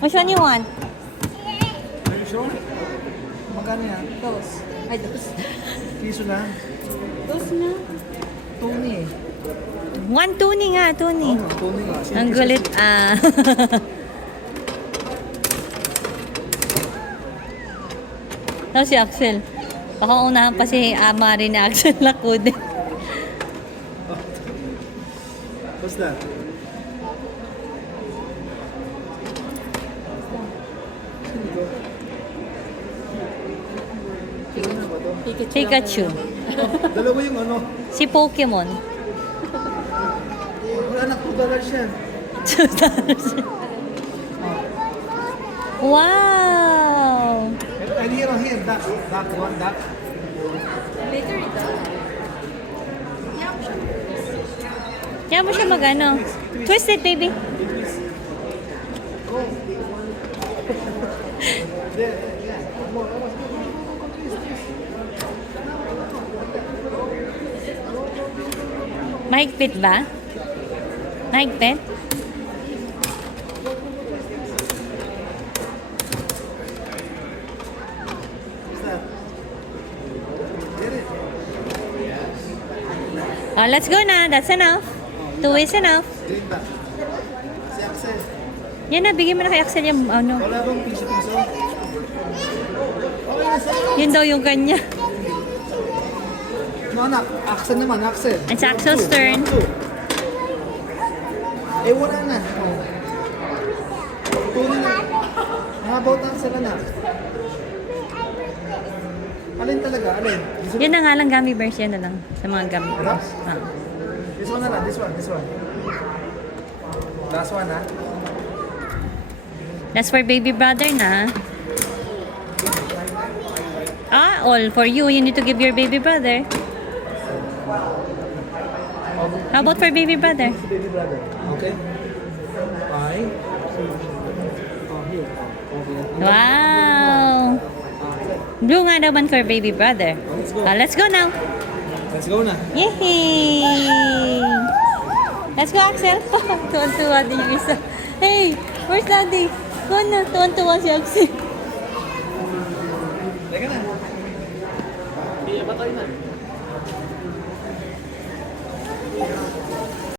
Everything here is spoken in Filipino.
Which one you want? Are you sure? Magkano yan? Dos. Ay, dos. Piso lang. Dos na. Tony eh. One tuni nga, tuni. Oh, Tony nga. Ang gulit, ah. Tapos si Axel. Baka unahan pa si Amari ni Axel na kude. What's that? Pikachu. Dalawa yung ano. Si Pokemon. Wala na, $2 yan. Wow! And here, duck. Duck, one duck. Later ito. Kaya mo siya mag-ano. Twist it, baby. There, yeah. More, almost. Go, twist. Mahigpit ba? Mahigpit? What's that? Get it. Oh, let's go na. That's enough. 2 is enough. Green duck. Si Axel. Yan na, bigyan mo na kay Axel yung ano. Wala bang piso-piso? Okay na sa'yo. Yun daw yung kanya. No, anak. Axel naman, Axel. It's Axel's turn. Eh, wala na. Oh. Tuna na. How about Axel, anak? Alin talaga? Alin? Yun na nga lang, gummy bears. Yan na lang. Sa mga gummy bears. Ah. This one na lang. This one. Last one, ha? That's for baby brother na. Ah, all for you. You need to give your baby brother. How about for baby brother? Baby brother. Okay. Bye. Oh, here. Okay. Wow! Blue nga naman for baby brother. Let's go. Let's go now. Let's go na. Yay! Let's go, Axel. Tuwan-tuwa din yung isa. Hey, where's daddy? Go na. Tuwan-tuwa si Axel. Teka na. Iya ba tayo na?